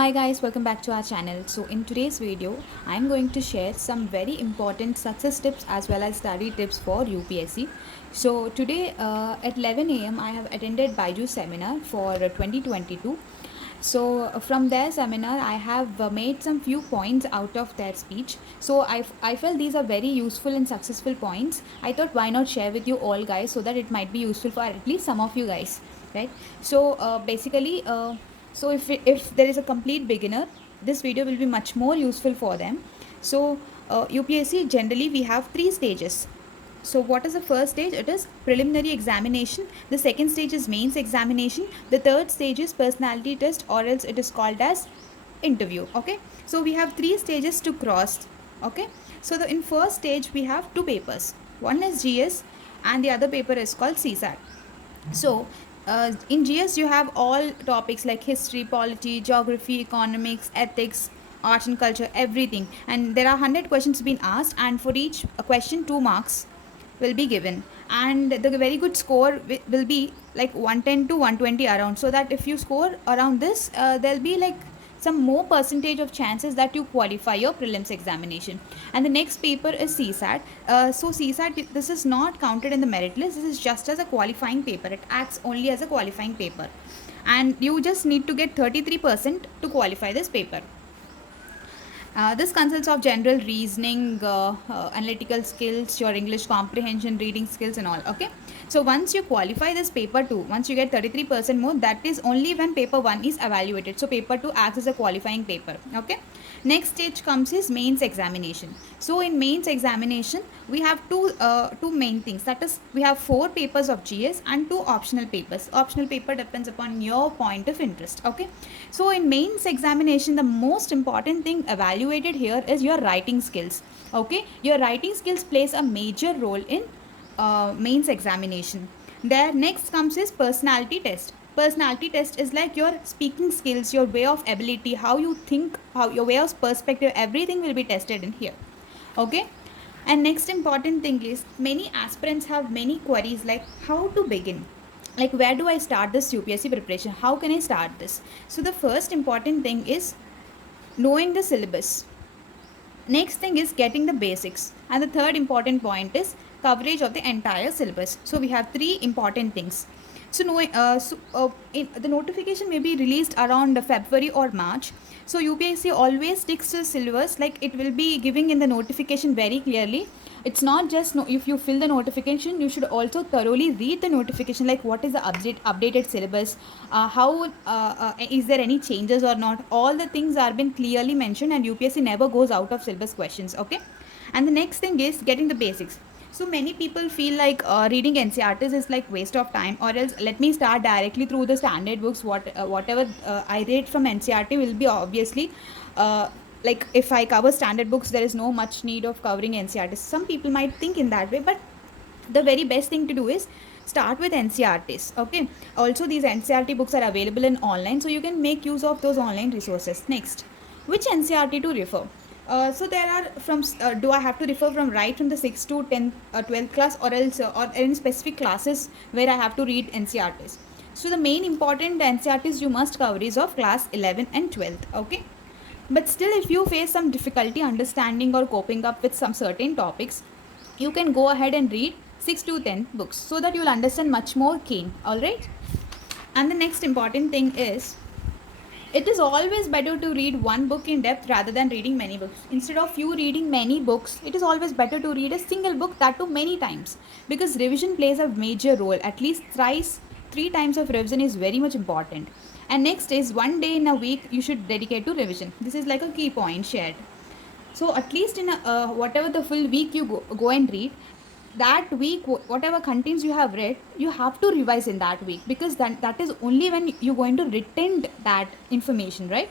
Hi guys, welcome back to our channel. So in today's video, I'm going to share some very important success tips as well as study tips for UPSC. So today at 11 a.m. I have attended Baiju seminar for 2022. So from their seminar, I have made some few points out of their speech. So I felt these are very useful and successful points. I thought why not share with you all guys so that it might be useful for at least some of you guys, right? So basically, so if there is a complete beginner, this video will be much more useful for them. So UPSC generally we have three stages. So what is the first stage? It is preliminary examination. The second stage is mains examination. The third stage is personality test, or else it is called as interview. Okay, so we have three stages to cross. Okay, so in first stage we have two papers. One is GS and the other paper is called CSAT. So in GS you have all topics like history, polity, geography, economics, ethics, art and culture, everything, and there are 100 questions being asked, and for each question 2 marks will be given, and the very good score will be like 110 to 120 around, so that if you score around this, there'll be like some more percentage of chances that you qualify your prelims examination. And the next paper is CSAT. So CSAT, this is not counted in the merit list. This is just as a qualifying paper. It acts only as a qualifying paper, and you just need to get 33% to qualify this paper. This consists of general reasoning, analytical skills, your English comprehension, reading skills and all. Okay. So once you qualify this paper 2, once you get 33% more, that is only when paper 1 is evaluated. So paper 2 acts as a qualifying paper. Okay. Next stage comes is mains examination. So in mains examination, we have two main things. That is, we have 4 papers of GS and 2 optional papers. Optional paper depends upon your point of interest. Okay. So in mains examination, the most important thing evaluated here is your writing skills. Okay, your writing skills plays a major role in mains examination. There next comes is personality test. Personality test is like your speaking skills, your way of ability, how you think, how your way of perspective, everything will be tested in here. Okay. And next important thing is, many aspirants have many queries like how to begin, like where do I start this UPSC preparation, how can I start this. So the first important thing is knowing the syllabus. Next thing is getting the basics, and the third important point is coverage of the entire syllabus. So we have three important things. So knowing, the notification may be released around February or March. So UPSC always sticks to the syllabus, like it will be giving in the notification very clearly. It's not just if you fill the notification, you should also thoroughly read the notification, like what is the updated syllabus, how is there any changes or not. All the things are been clearly mentioned, and UPSC never goes out of syllabus questions. Okay. And the next thing is getting the basics. So many people feel like reading NCRTs is like waste of time, or else let me start directly through the standard books. Whatever I read from NCRT will be obviously like if I cover standard books, there is no much need of covering NCRTs. Some people might think in that way, but the very best thing to do is start with NCRTs. Okay. Also, these NCRT books are available in online, so you can make use of those online resources. Next, which NCRT to refer? So there are from do I have to refer from right from the 6th to 10th 12th class, or else or in specific classes where I have to read NCRTs. So the main important NCRTs you must cover is of class 11 and 12th. Okay. But still, if you face some difficulty understanding or coping up with some certain topics, you can go ahead and read 6 to 10 books, so that you will understand much more keen. Alright. And the next important thing is, it is always better to read one book in depth rather than reading many books. Instead of you reading many books, it is always better to read a single book, that too many times, because revision plays a major role. At least thrice, 3 times of revision is very much important. And next is, one day in a week you should dedicate to revision. This is like a key point shared. So at least in whatever the full week you go and read, that week whatever contents you have read, you have to revise in that week, because that is only when you're going to retain that information, right?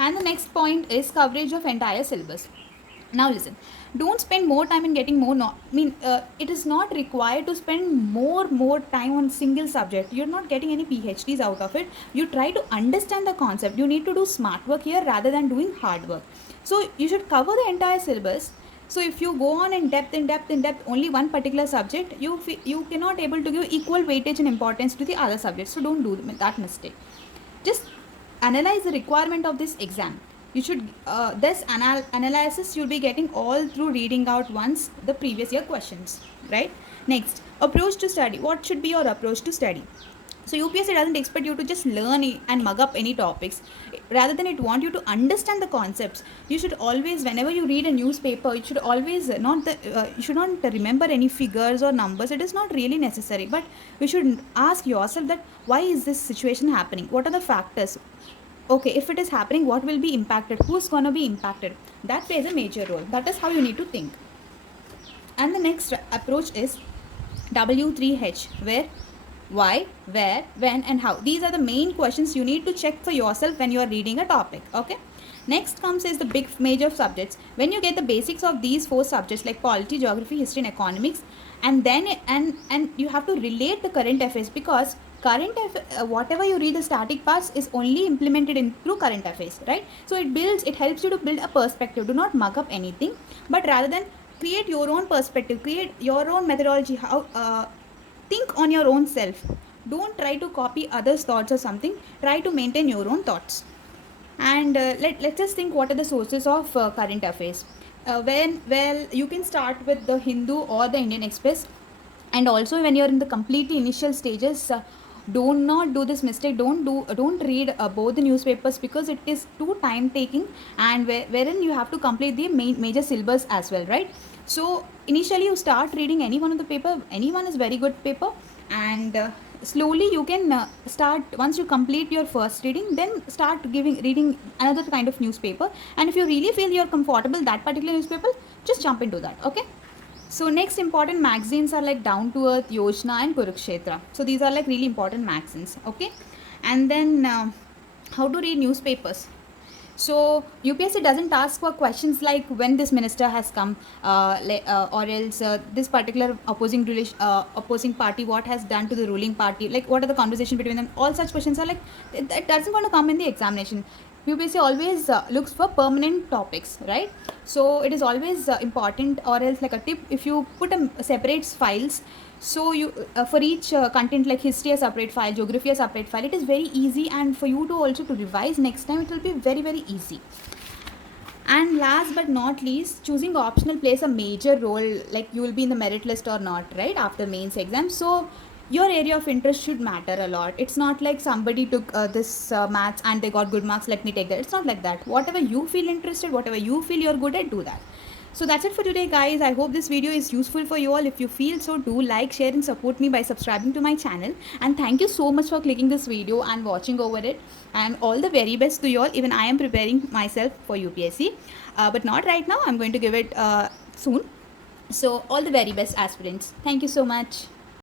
And the next point is coverage of entire syllabus. Now listen, don't spend more time in getting more it is not required to spend more time on single subject. You're not getting any PhDs out of it. You try to understand the concept. You need to do smart work here rather than doing hard work. So you should cover the entire syllabus. So if you go on in depth only one particular subject, you cannot able to give equal weightage and importance to the other subjects. So don't do that mistake. Just analyze the requirement of this exam. You should this analysis you'll be getting all through reading out once the previous year questions, right? Next, approach to study. What should be your approach to study? So UPSC doesn't expect you to just learn and mug up any topics. Rather than it want you to understand the concepts. You should always, whenever you read a newspaper, you should always you should not remember any figures or numbers. It is not really necessary. But you should ask yourself that why is this situation happening? What are the factors? Okay, if it is happening, what will be impacted? Who's gonna be impacted? That plays a major role. That is how you need to think. And the next approach is W3H, where why, where, when, and how. These are the main questions you need to check for yourself when you are reading a topic. Okay. Next comes is the big major subjects. When you get the basics of these 4 subjects like polity, geography, history, and economics, and then and you have to relate the current affairs, because whatever you read the static parts is only implemented in through current affairs, right? So it helps you to build a perspective. Do not mug up anything, but rather than create your own perspective, create your own methodology. How think on your own self. Don't try to copy others' thoughts or something. Try to maintain your own thoughts. And let's just think what are the sources of current affairs. Well, you can start with the Hindu or the Indian Express. And also when you're in the completely initial stages, do not do this mistake. Don't read both the newspapers, because it is too time taking, and wherein you have to complete the major syllabus as well, right? So initially you start reading any one of the paper. Any one is very good paper, and slowly you can start. Once you complete your first reading, then start reading another kind of newspaper. And if you really feel you're comfortable that particular newspaper, just jump into that. Okay. So next important magazines are like Down to Earth, Yojana, and Kurukshetra. So these are like really important magazines. Okay. And then how to read newspapers. So UPSC doesn't ask for questions like when this minister has come, or else this particular opposing party, what has done to the ruling party, like what are the conversation between them. All such questions are like it doesn't going to come in the examination. UPSC always looks for permanent topics, right? So it is always important, or else like a tip, if you put separate files. So you for each content, like history a separate file, geography a separate file, it is very easy, and for you to also to revise next time, it will be very very easy. And last but not least, choosing optional plays a major role, like you will be in the merit list or not, right, after mains exam. So your area of interest should matter a lot. It's not like somebody took this maths and they got good marks, let me take that. It's not like that. Whatever you feel interested, whatever you feel you're good at, do that. So that's it for today, guys. I hope this video is useful for you all. If you feel so, do like, share, and support me by subscribing to my channel. And thank you so much for clicking this video and watching over it. And all the very best to you all. Even I am preparing myself for UPSC, but not right now. I'm going to give it soon. So all the very best, aspirants. Thank you so much.